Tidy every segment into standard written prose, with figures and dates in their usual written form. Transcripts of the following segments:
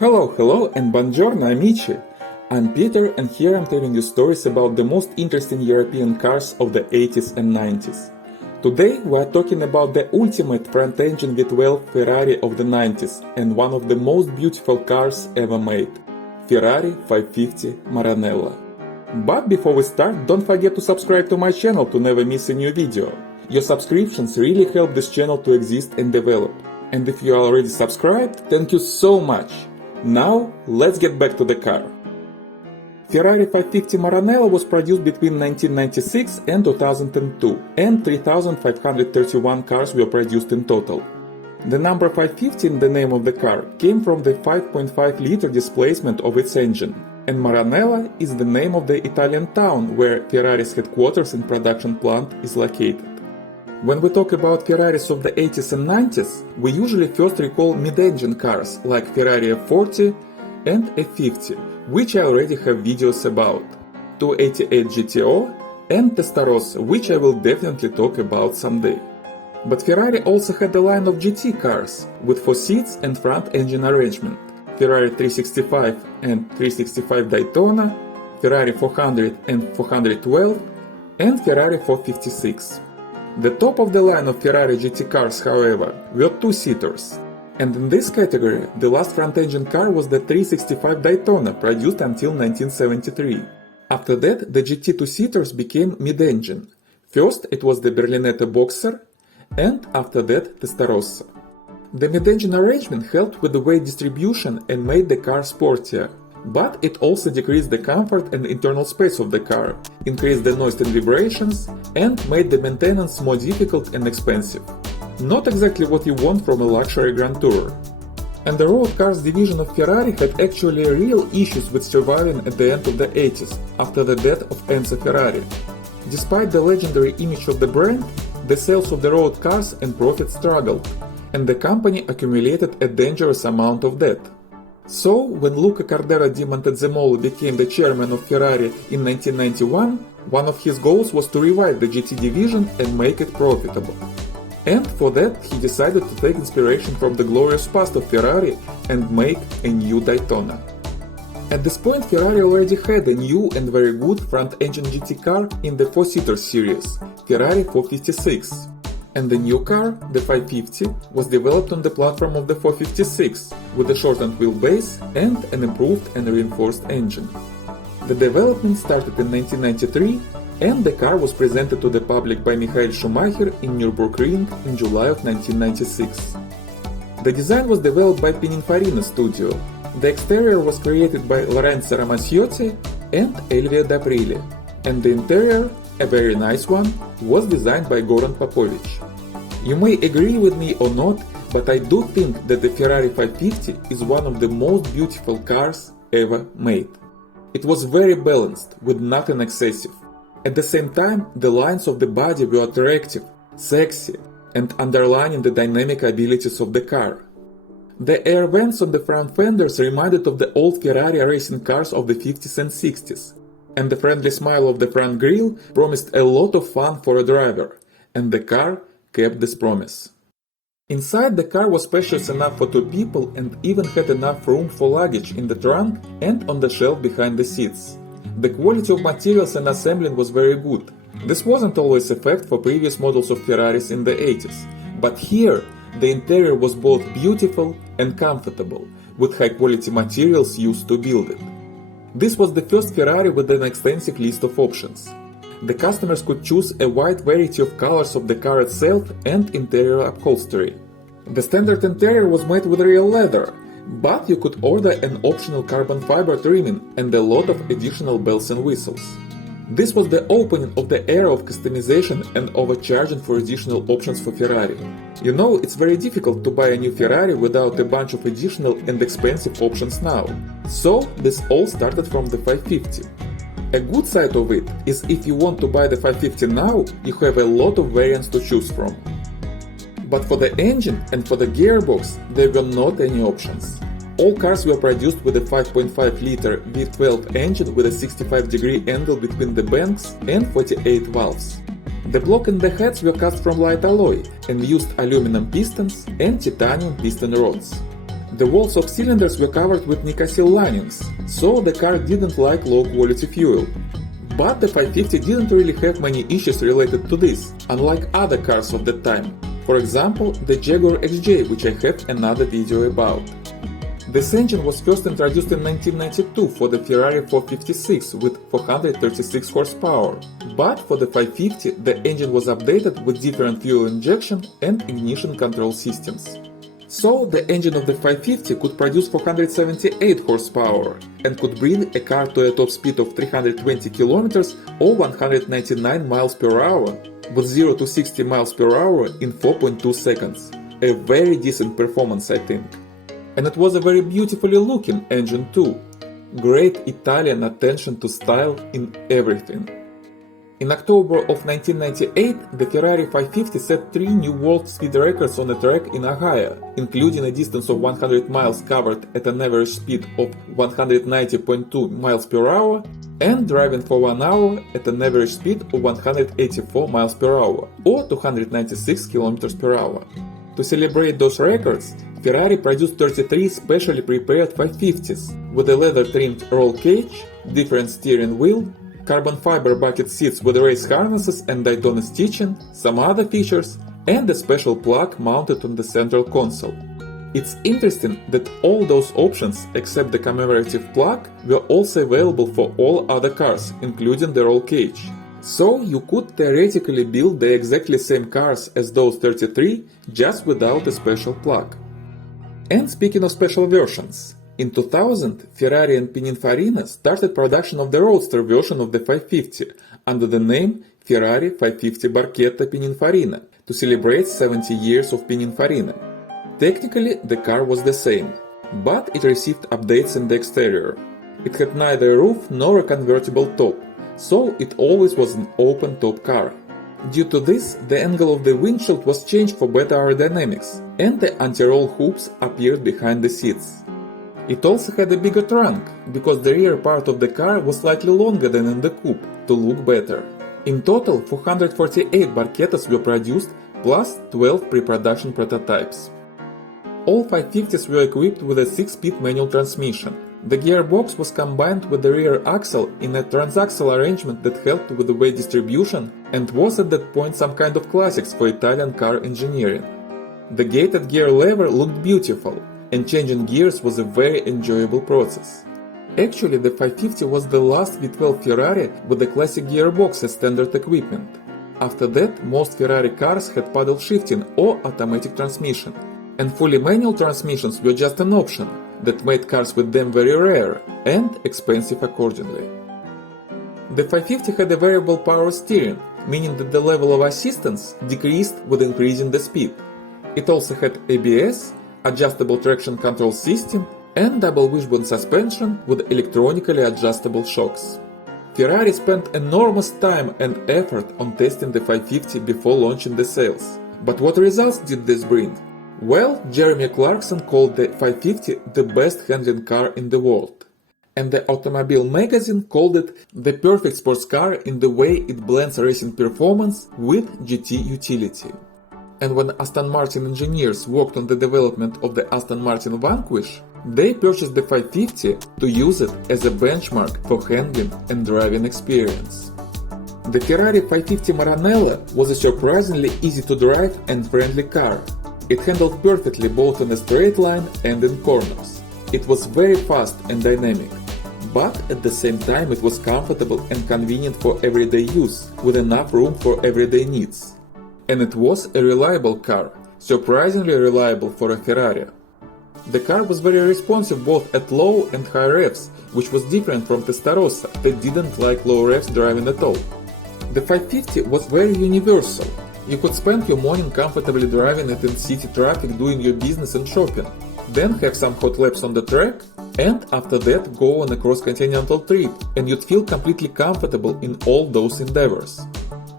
Hello and buongiorno amici! I'm Peter and here I'm telling you stories about the most interesting European cars of the 80s and 90s. Today we are talking about the ultimate front-engine V12 Ferrari of the 90s and one of the most beautiful cars ever made, Ferrari 550 Maranello. But before we start, don't forget to subscribe to my channel to never miss a new video. Your subscriptions really help this channel to exist and develop. And if you are already subscribed, thank you so much! Now, let's get back to the car. Ferrari 550 Maranello was produced between 1996 and 2002, and 3,531 cars were produced in total. The number 550 in the name of the car came from the 5.5-liter displacement of its engine, and Maranello is the name of the Italian town where Ferrari's headquarters and production plant is located. When we talk about Ferraris of the 80s and 90s, we usually first recall mid-engine cars like Ferrari F40 and F50, which I already have videos about, 288 GTO and Testarossa, which I will definitely talk about someday. But Ferrari also had a line of GT cars with 4 seats and front-engine arrangement, Ferrari 365 and 365 Daytona, Ferrari 400 and 412, and Ferrari 456. The top of the line of Ferrari GT cars, however, were 2-seaters, and in this category the last front-engine car was the 365 Daytona, produced until 1973. After that, the GT 2-seaters became mid-engine. First it was the Berlinetta Boxer, and after that Testarossa. The mid-engine arrangement helped with the weight distribution and made the car sportier. But it also decreased the comfort and internal space of the car, increased the noise and vibrations, and made the maintenance more difficult and expensive. Not exactly what you want from a luxury Grand Tourer. And the road cars division of Ferrari had actually real issues with surviving at the end of the 80s, after the death of Enzo Ferrari. Despite the legendary image of the brand, the sales of the road cars and profits struggled, and the company accumulated a dangerous amount of debt. So, when Luca Cardera di Montezemolo became the chairman of Ferrari in 1991, one of his goals was to revive the GT division and make it profitable. And for that, he decided to take inspiration from the glorious past of Ferrari and make a new Daytona. At this point, Ferrari already had a new and very good front-engine GT car in the 4-seater series, Ferrari 456. And the new car, the 550, was developed on the platform of the 456, with a shortened wheelbase and an improved and reinforced engine. The development started in 1993, and the car was presented to the public by Michael Schumacher in Nürburgring in July of 1996. The design was developed by Pininfarina Studio. The exterior was created by Lorenzo Ramaciotti and Elvia D'Aprilia, and the interior, a very nice one, was designed by Goran Popovic. You may agree with me or not, but I do think that the Ferrari 550 is one of the most beautiful cars ever made. It was very balanced, with nothing excessive. At the same time, the lines of the body were attractive, sexy, and underlining the dynamic abilities of the car. The air vents on the front fenders reminded of the old Ferrari racing cars of the 50s and 60s. And the friendly smile of the front grille promised a lot of fun for a driver, and the car kept this promise. Inside, the car was spacious enough for 2 people and even had enough room for luggage in the trunk and on the shelf behind the seats. The quality of materials and assembling was very good. This wasn't always a fact for previous models of Ferraris in the 80s, but here the interior was both beautiful and comfortable, with high-quality materials used to build it. This was the first Ferrari with an extensive list of options. The customers could choose a wide variety of colors of the car itself and interior upholstery. The standard interior was made with real leather, but you could order an optional carbon fiber trimming and a lot of additional bells and whistles. This was the opening of the era of customization and overcharging for additional options for Ferrari. You know, it's very difficult to buy a new Ferrari without a bunch of additional and expensive options now. So, this all started from the 550. A good side of it is if you want to buy the 550 now, you have a lot of variants to choose from. But for the engine and for the gearbox, there were not any options. All cars were produced with a 5.5-liter V12 engine with a 65-degree angle between the banks and 48 valves. The block and the heads were cast from light alloy and used aluminum pistons and titanium piston rods. The walls of cylinders were covered with Nicosil linings, so the car didn't like low-quality fuel. But the 550 didn't really have many issues related to this, unlike other cars of that time. For example, the Jaguar XJ, which I have another video about. This engine was first introduced in 1992 for the Ferrari 456 with 436 horsepower, but for the 550 the engine was updated with different fuel injection and ignition control systems. So the engine of the 550 could produce 478 horsepower and could bring a car to a top speed of 320 km or 199 miles per hour with 0 to 60 miles per hour in 4.2 seconds. A very decent performance, I think. And it was a very beautifully looking engine too. Great Italian attention to style in everything. In October of 1998, the Ferrari 550 set 3 new world speed records on a track in Ohio, including a distance of 100 miles covered at an average speed of 190.2 miles per hour and driving for 1 hour at an average speed of 184 miles per hour or 296 kilometers per hour. To celebrate those records, Ferrari produced 33 specially prepared 550s with a leather-trimmed roll cage, different steering wheel, carbon fiber bucket seats with race harnesses and Daytona stitching, some other features, and a special plug mounted on the central console. It's interesting that all those options, except the commemorative plug, were also available for all other cars, including the roll cage. So you could theoretically build the exactly same cars as those 33, just without a special plug. And speaking of special versions, in 2000, Ferrari and Pininfarina started production of the roadster version of the 550 under the name Ferrari 550 Barchetta Pininfarina to celebrate 70 years of Pininfarina. Technically, the car was the same, but it received updates in the exterior. It had neither a roof nor a convertible top, so it always was an open-top car. Due to this, the angle of the windshield was changed for better aerodynamics, and the anti-roll hoops appeared behind the seats. It also had a bigger trunk, because the rear part of the car was slightly longer than in the coupe, to look better. In total, 448 Barchettas were produced, plus 12 pre-production prototypes. All 550s were equipped with a 6-speed manual transmission. The gearbox was combined with the rear axle in a transaxle arrangement that helped with the weight distribution and was at that point some kind of classics for Italian car engineering. The gated gear lever looked beautiful, and changing gears was a very enjoyable process. Actually, the 550 was the last V12 Ferrari with the classic gearbox as standard equipment. After that, most Ferrari cars had paddle shifting or automatic transmission, and fully manual transmissions were just an option that made cars with them very rare and expensive accordingly. The 550 had a variable power steering, meaning that the level of assistance decreased with increasing the speed. It also had ABS, adjustable traction control system, and double wishbone suspension with electronically adjustable shocks. Ferrari spent enormous time and effort on testing the 550 before launching the sales. But what results did this bring? Well, Jeremy Clarkson called the 550 the best handling car in the world. And the Automobile magazine called it the perfect sports car in the way it blends racing performance with GT utility. And when Aston Martin engineers worked on the development of the Aston Martin Vanquish, they purchased the 550 to use it as a benchmark for handling and driving experience. The Ferrari 550 Maranello was a surprisingly easy to drive and friendly car. It handled perfectly both in a straight line and in corners. It was very fast and dynamic, but at the same time it was comfortable and convenient for everyday use, with enough room for everyday needs. And it was a reliable car, surprisingly reliable for a Ferrari. The car was very responsive both at low and high revs, which was different from Testarossa that didn't like low revs driving at all. The 550 was very universal. You could spend your morning comfortably driving it in city traffic doing your business and shopping, then have some hot laps on the track, and after that go on a cross-continental trip, and you'd feel completely comfortable in all those endeavors.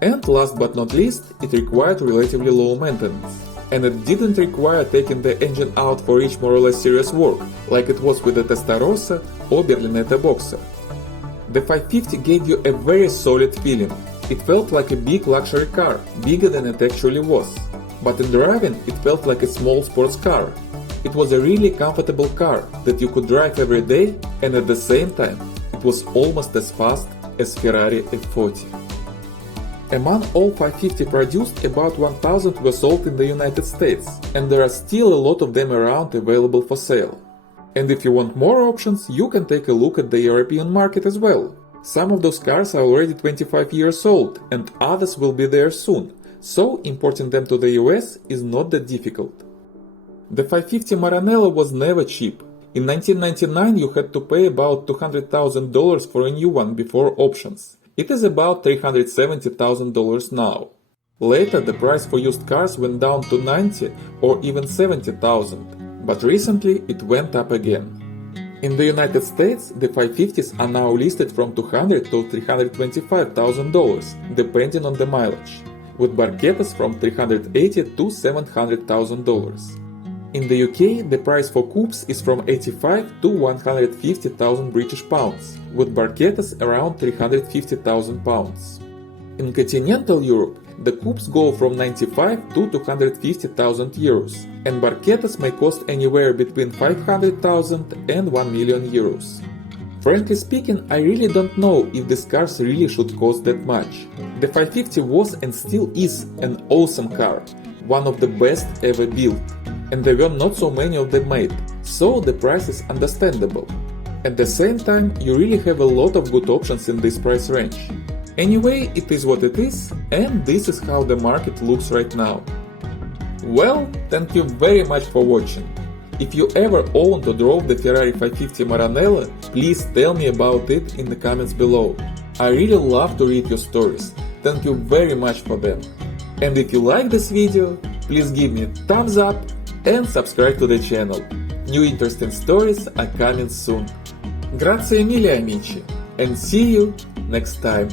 And last but not least, it required relatively low maintenance. And it didn't require taking the engine out for each more or less serious work, like it was with the Testarossa or Berlinetta Boxer. The 550 gave you a very solid feeling. It felt like a big luxury car, bigger than it actually was. But in driving, it felt like a small sports car. It was a really comfortable car that you could drive every day, and at the same time, it was almost as fast as Ferrari F40. Among all 550 produced, about 1000 were sold in the United States, and there are still a lot of them around available for sale. And if you want more options, you can take a look at the European market as well. Some of those cars are already 25 years old, and others will be there soon, so importing them to the US is not that difficult. The 550 Maranello was never cheap. In 1999 you had to pay about $200,000 for a new one before options. It is about $370,000 now. Later the price for used cars went down to $90,000 or even $70,000, but recently it went up again. In the United States, the 550s are now listed from $200,000 to $325,000, depending on the mileage, with Barchettas from $380,000 to $700,000. In the UK, the price for coupes is from 85 to 150,000 British pounds, with Barchettas around 350,000 pounds. In continental Europe, the coupes go from 95 to 250,000 euros, and Barchettas may cost anywhere between 500,000 and 1 million euros. Frankly speaking, I really don't know if these cars really should cost that much. The 550 was and still is an awesome car, one of the best ever built, and there were not so many of them made, so the price is understandable. At the same time, you really have a lot of good options in this price range. Anyway, it is what it is, and this is how the market looks right now. Well, thank you very much for watching. If you ever owned or drove the Ferrari 550 Maranello, please tell me about it in the comments below. I really love to read your stories. Thank you very much for them. And if you like this video, please give me a thumbs up and subscribe to the channel. New interesting stories are coming soon. Grazie mille amici, and see you next time.